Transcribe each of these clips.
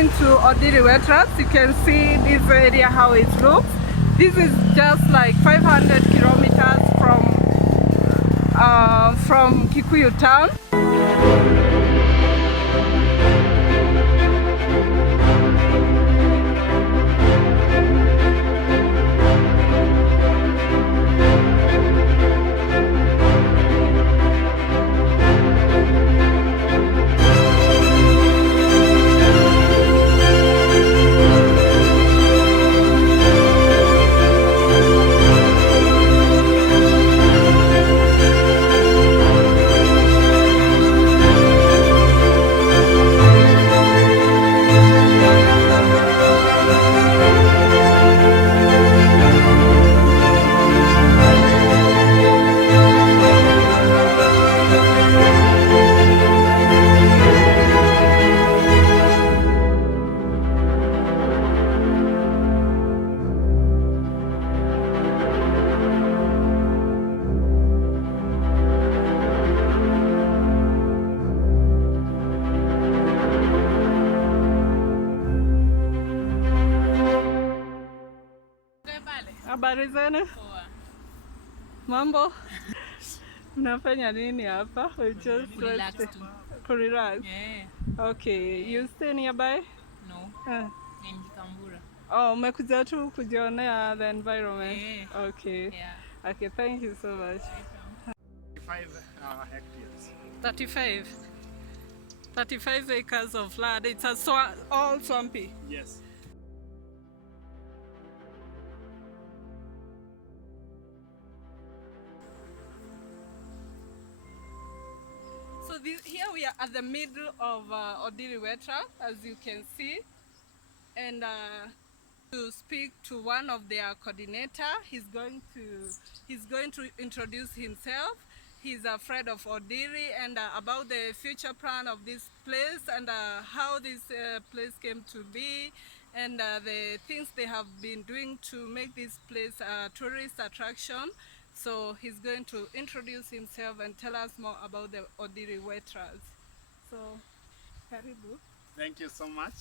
going to Odiri Wetlands. You can see this area how it looks. This is just like 500 kilometers from Kikuyu town. Habari zenu? Mambo? Unafanya nini hapa? We just Relax like to relax. yeah. Okay, you stay nearby? No. Kambura. Oh, umekuja tu kujionea the environment. Yeah. Okay. Yeah. Okay, thank you so much. 35 hectares. 35. 35 acres of land. It's all swampy. Yes. So here we are at the middle of Odiri Wetland, as you can see, and to speak to one of their coordinator. He's going to introduce himself. He's a friend of Odiri and about the future plan of this place and how this place came to be and the things they have been doing to make this place a tourist attraction. So he's going to introduce himself and tell us more about the Odiri Wetlands. So, karibu. Thank you so much.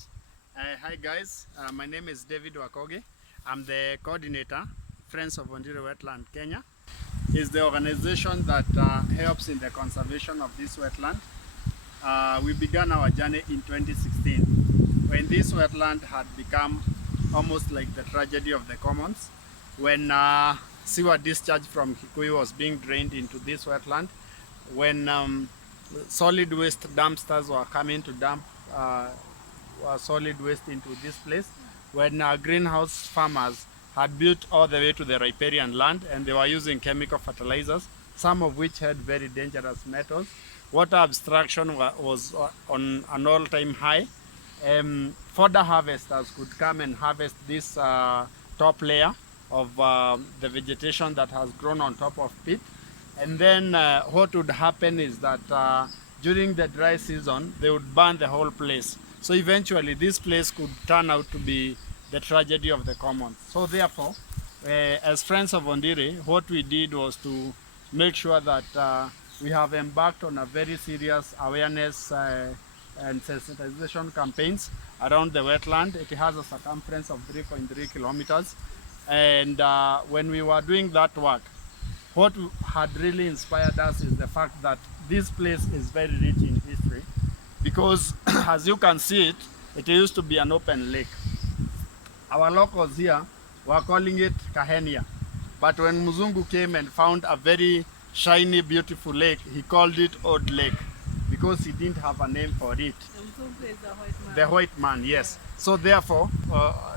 Hi guys, my name is David Wakoge. I'm the coordinator, Friends of Ondiri Wetland, Kenya. It's the organization that helps in the conservation of this wetland. We began our journey in 2016 when this wetland had become almost like the tragedy of the commons. When sewer discharge from Kikuyu was being drained into this wetland, when solid waste dumpsters were coming to dump solid waste into this place, when greenhouse farmers had built all the way to the riparian land and they were using chemical fertilizers, some of which had very dangerous metals. Water abstraction was on an all-time high. Fodder harvesters could come and harvest this top layer of the vegetation that has grown on top of it. And then what would happen is that during the dry season, they would burn the whole place. So eventually this place could turn out to be the tragedy of the commons. So therefore, as Friends of Ondiri, what we did was to make sure that we have embarked on a very serious awareness and sensitization campaigns around the wetland. It has a circumference of 3.3 kilometers. And when we were doing that work, what had really inspired us is the fact that this place is very rich in history because as you can see it used to be an open lake. Our locals here were calling it Kahenia. But when Muzungu came and found a very shiny, beautiful lake, he called it Old Lake because he didn't have a name for it. The Mzungu is the white man. The white man, yes. So therefore,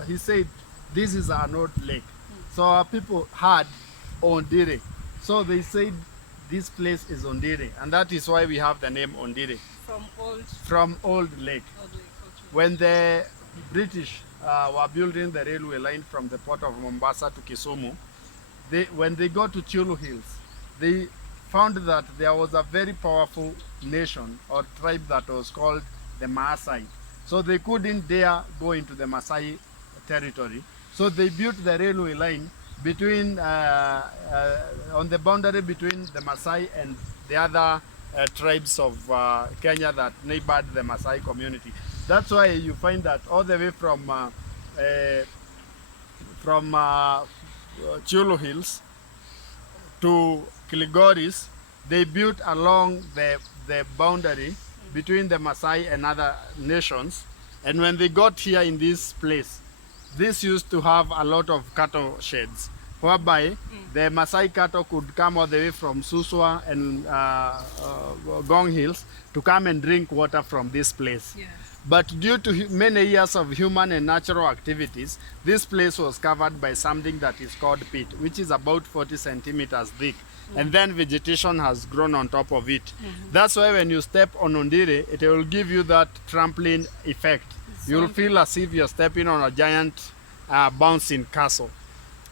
he said, this is an old lake. So our people had Ondiri. So they said this place is Ondiri, and that is why we have the name Ondiri. From old lake. Old lake, okay. When the British were building the railway line from the port of Mombasa to Kisumu, when they got to Chulu Hills, they found that there was a very powerful nation or tribe that was called the Maasai. So they couldn't dare go into the Maasai territory. So they built the railway line between on the boundary between the Maasai and the other tribes of Kenya that neighbored the Maasai community. That's why you find that all the way from Chulu Hills to Kilgoris, they built along the boundary between the Maasai and other nations. And when they got here in this place, this used to have a lot of cattle sheds, whereby the Maasai cattle could come all the way from Suswa and Gong Hills to come and drink water from this place. Yeah. But due to many years of human and natural activities, this place was covered by something that is called peat, which is about 40 centimeters thick. And then vegetation has grown on top of it. That's why when you step on Ondiri, it will give you that trampling effect. You'll feel as if you're stepping on a giant bouncing castle.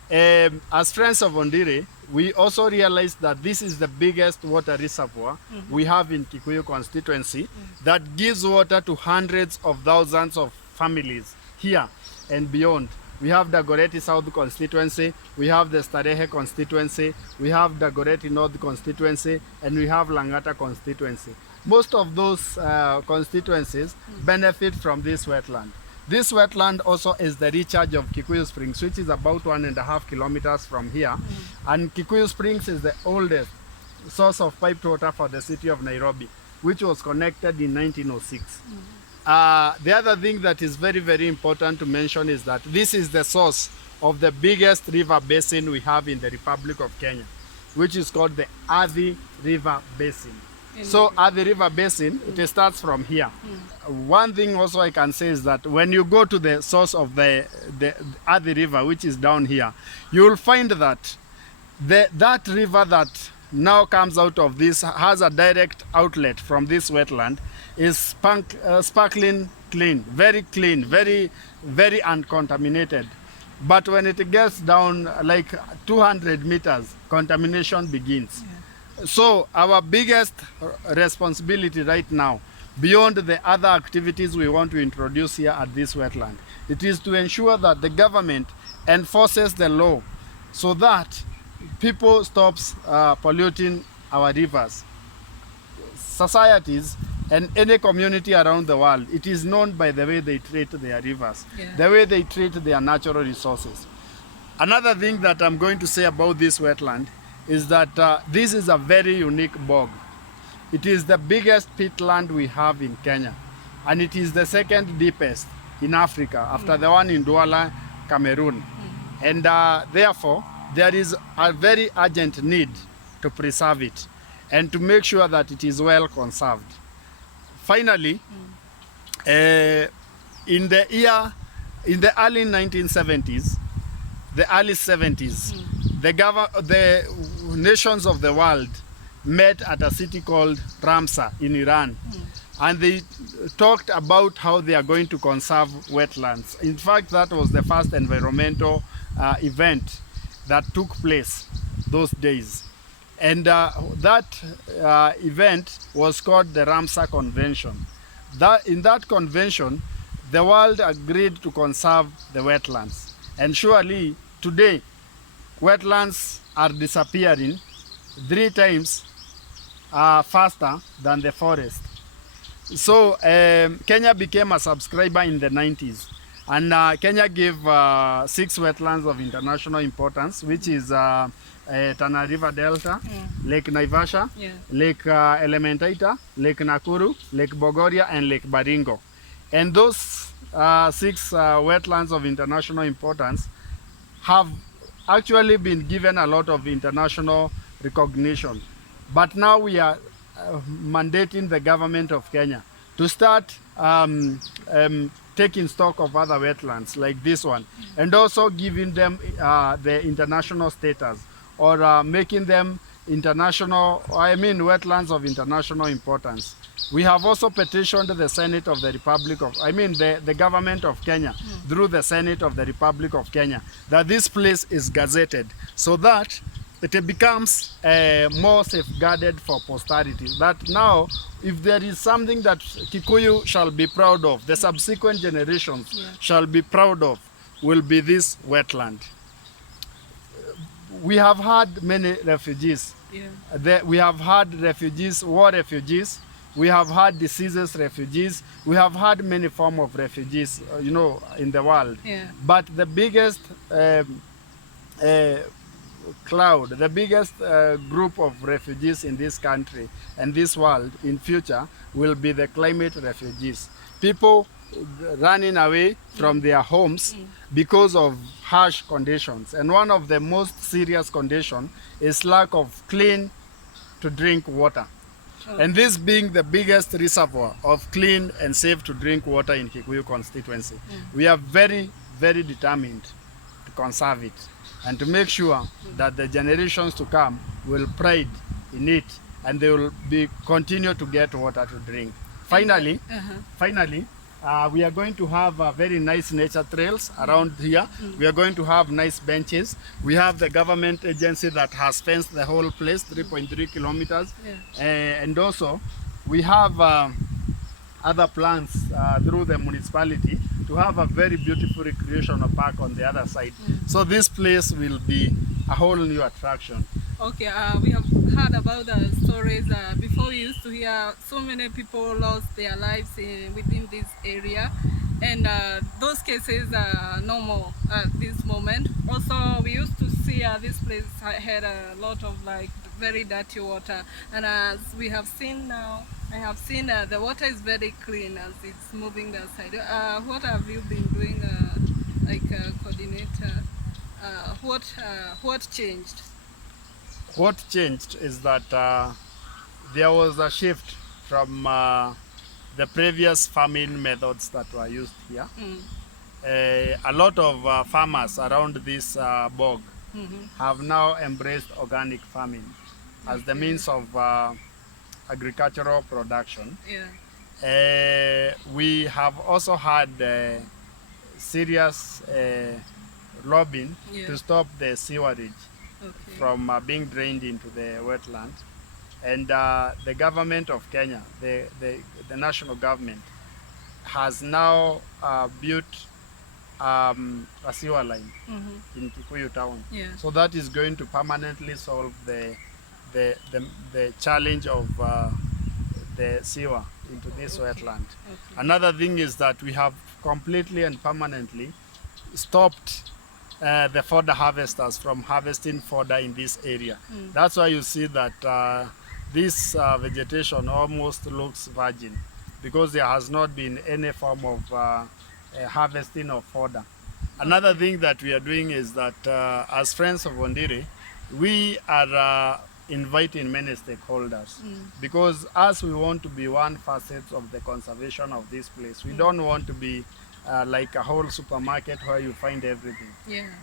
As friends of Ondiri, we also realized that this is the biggest water reservoir we have in Kikuyu constituency that gives water to hundreds of thousands of families here and beyond. We have Dagoretti South constituency, we have the Starehe constituency, we have Dagoretti North constituency, and we have Langata constituency. Most of those constituencies benefit from this wetland. This wetland also is the recharge of Kikuyu Springs, which is about 1.5 kilometers from here. And Kikuyu Springs is the oldest source of piped water for the city of Nairobi, which was connected in 1906. The other thing that is very, very important to mention is that this is the source of the biggest river basin we have in the Republic of Kenya, which is called the Athi River Basin. So Athi River Basin, it starts from here. One thing also I can say is that when you go to the source of the Athi River, which is down here, you will find that that river that now comes out of this has a direct outlet from this wetland, is sparkling clean, very, very uncontaminated. But when it gets down like 200 meters, contamination begins. So our biggest responsibility right now, beyond the other activities we want to introduce here at this wetland, it is to ensure that the government enforces the law so that people stops polluting our rivers. Societies and any community around the world, it is known by the way they treat their rivers, the way they treat their natural resources. Another thing that I'm going to say about this wetland is that this is a very unique bog. It is the biggest peatland we have in Kenya, and it is the second deepest in Africa after the one in Douala, Cameroon. And therefore, there is a very urgent need to preserve it and to make sure that it is well conserved. Finally, in the early 1970s, the early 70s, the nations of the world met at a city called Ramsar in Iran. And they talked about how they are going to conserve wetlands. In fact, that was the first environmental event that took place those days. And that event was called the Ramsar Convention. In that convention, the world agreed to conserve the wetlands. And surely, today, wetlands are disappearing 3 times faster than the forest. So Kenya became a subscriber in the 90s. And Kenya gave 6 wetlands of international importance, which is Tana River Delta, Lake Naivasha, Lake Elementaita, Lake Nakuru, Lake Bogoria, and Lake Baringo. And those 6 wetlands of international importance have actually been given a lot of international recognition. But now we are mandating the government of Kenya to start taking stock of other wetlands like this one, and also giving them the international status, or making them wetlands of international importance. We have also petitioned the Senate of the Republic of, the government of Kenya, through the Senate of the Republic of Kenya, that this place is gazetted so that it becomes more safeguarded for posterity. That now, if there is something that Kikuyu shall be proud of, the subsequent generations shall be proud of, will be this wetland. We have had many refugees. We have had refugees, war refugees, We have had diseases, refugees. We have had many forms of refugees, in the world. Yeah. But the biggest uh, the biggest group of refugees in this country and this world in future will be the climate refugees. People running away from their homes because of harsh conditions. And one of the most serious conditions is lack of clean to drink water. And this being the biggest reservoir of clean and safe to drink water in Kikuyu constituency, we are very, very determined to conserve it and to make sure that the generations to come will pride in it and they will continue to get water to drink. Finally, we are going to have very nice nature trails around here. We are going to have nice benches. We have the government agency that has fenced the whole place, 3.3 kilometers. And also, we have other plans through the municipality to have a very beautiful recreational park on the other side. So this place will be a whole new attraction. Okay, we have heard about the stories. Before we used to hear so many people lost their lives within this area, and those cases are normal at this moment. Also, we used to see this place had a lot of very dirty water, and as we have seen now, I have seen the water is very clean as it's moving that side. What have you been doing, coordinator? What changed? What changed is that there was a shift from the previous farming methods that were used here. A lot of farmers around this bog have now embraced organic farming as the means of agricultural production. We have also had serious lobbying to stop the sewerage from being drained into the wetland. And the government of Kenya, the national government, has now built a sewer line in Kikuyu town. So that is going to permanently solve the challenge of the sewer into this wetland. Another thing is that we have completely and permanently stopped the fodder harvesters from harvesting fodder in this area. That's why you see that this vegetation almost looks virgin, because there has not been any form of harvesting of fodder. Another thing that we are doing is that as Friends of Ondiri, we are inviting many stakeholders, because as we want to be one facet of the conservation of this place, we don't want to be like a whole supermarket where you find everything.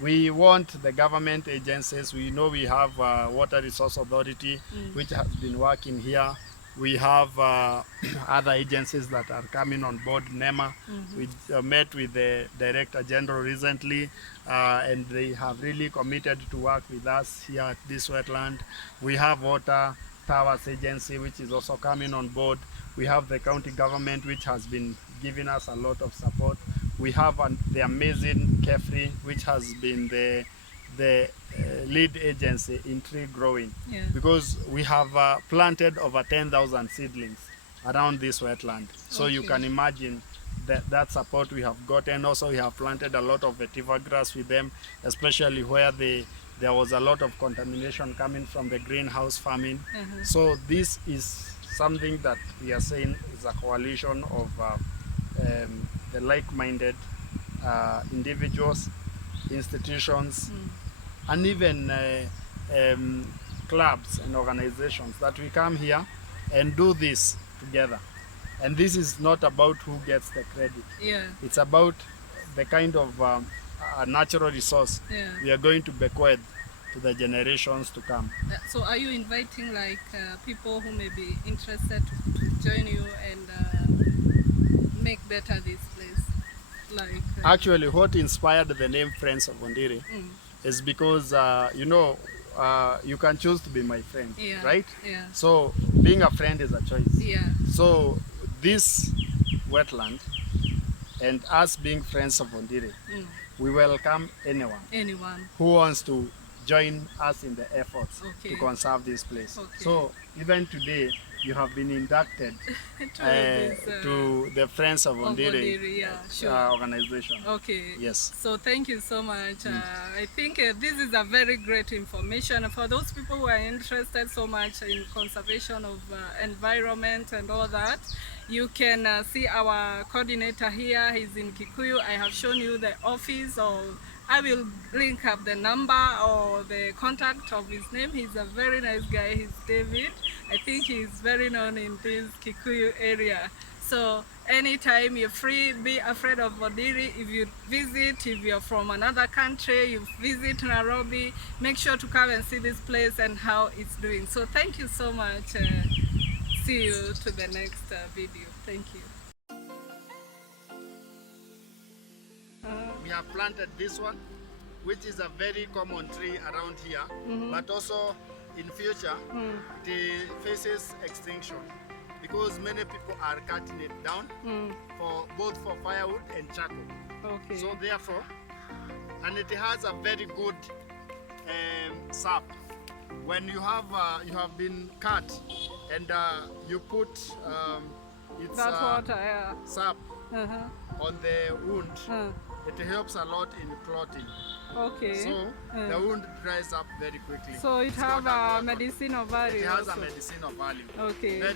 We want the government agencies. We know we have Water Resource Authority, which has been working here. We have other agencies that are coming on board. NEMA, we met with the Director General recently, and they have really committed to work with us here at this wetland. We have Water Towers Agency, which is also coming on board. We have the county government, which has been giving us a lot of support. We have the amazing KEFRI, which has been the lead agency in tree growing, because we have planted over 10,000 seedlings around this wetland. So you can imagine that support we have gotten. Also, we have planted a lot of vetiver grass with them, especially where there was a lot of contamination coming from the greenhouse farming. So this is something that we are saying is a coalition of the like-minded individuals, institutions, and even clubs and organizations that we come here and do this together. And this is not about who gets the credit. It's about the kind of natural resource we are going to bequeath to the generations to come. So are you inviting people who may be interested to join you and make better this place? Actually, what inspired the name Friends of Ondiri is because you can choose to be my friend, right? So being a friend is a choice. So this wetland and us being Friends of Ondiri, we welcome anyone who wants to join us in the efforts to conserve this place. So even today, you have been inducted to to the Friends of Ondiri yeah, sure. organization. Okay. Yes. So thank you so much. I think this is a very great information for those people who are interested so much in conservation of environment and all that. You can see our coordinator here. He's in Kikuyu. I have shown you the office, or I will link up the number or the contact of his name. He's a very nice guy. He's David. I think he's very known in this Kikuyu area. So anytime you're free, be afraid of Odiri. If you visit, if you're from another country, you visit Nairobi, make sure to come and see this place and how it's doing. So thank you so much. See you to the next video. Thank you. We have planted this one, which is a very common tree around here, but also in future it faces extinction because many people are cutting it down for both for firewood and charcoal. Okay. So therefore, and it has a very good sap. When you have been cut and you put its that water, yeah. sap on the wound, it helps a lot in clotting. Okay. So the wound dries up very quickly. So it has a medicinal value. It has also. a medicinal value. Okay. But